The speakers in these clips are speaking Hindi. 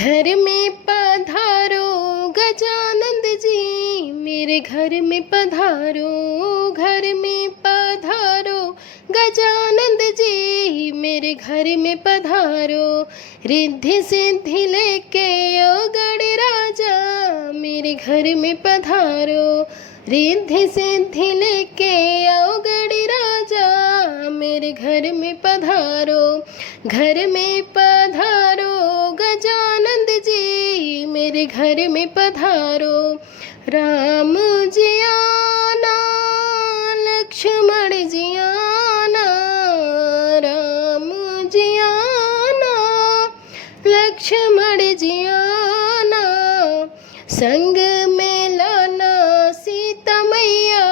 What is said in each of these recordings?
घर में पधारो गजानंद जी, मेरे घर में पधारो। घर में पधारो गजानंद जी, मेरे घर में पधारो। रिद्धि सिद्धि लेके ओ गणराजा, मेरे घर में पधारो। रिद्धि सिद्धि लेके आओ गणराजा, मेरे घर में पधारो। घर में पधारो गजानंद जी, मेरे घर में पधारो। राम जी आना, लक्ष्मण जी आना। राम जी आना, लक्ष्मण जी आना। संग में लाना सीता मैया,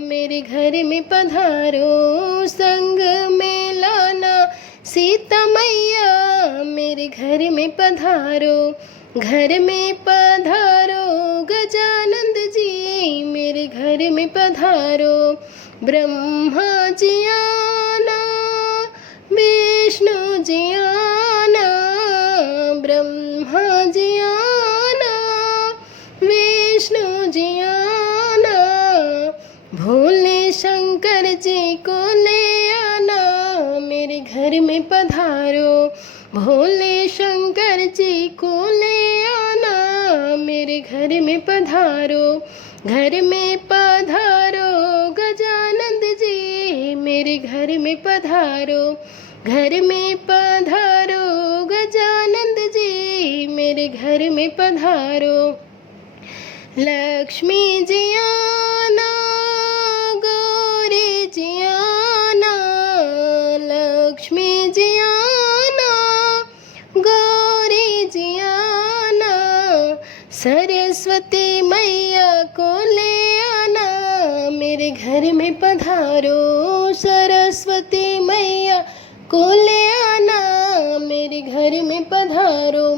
मेरे घर में पधारो। संग में लाना सीता मैया, मेरे घर में पधारो। घर में पधारो गजानंद जी, मेरे घर में पधारो। ब्रह्मा जी आना, विष्णु जी आना। ब्रह्मा जी आना, विष्णु जी आना। भोले शंकर जी को ले आना, मेरे घर में पधारो। भोले शंकर जी को ले आना, मेरे घर में पधारो। घर में पधारो गजानंद जी, मेरे घर में पधारो। घर में पधारो गजानंद जी, मेरे घर में पधारो। लक्ष्मी जी आना, गौरी जी आना। लक्ष्मी जी आना, गौरी जी आना। सरस्वती मैया को ले आना, मेरे घर में पधारो। सरस्वती मैया को ले आना, मेरे घर में पधारो।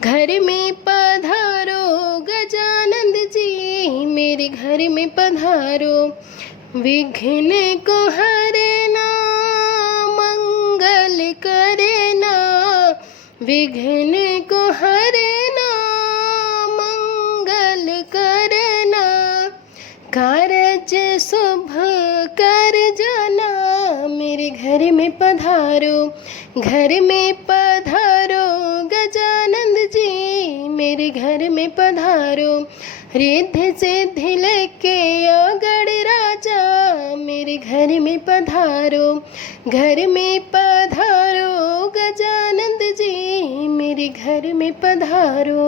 घर में पधारो गजानंद जी, मेरे घर में पधारो। विघ्न को हरना, मंगल करना। विघ्न को हरना, मंगल करना। कारज शुभ कर जाना, मेरे घर में पधारो। घर में पधारो गजानंद जी, मेरे घर में पधारो। रिद्धि सिद्धि लेके ओ गणराजा, मेरे घर में पधारो। घर में पधारो गजानंद जी, मेरे घर में पधारो।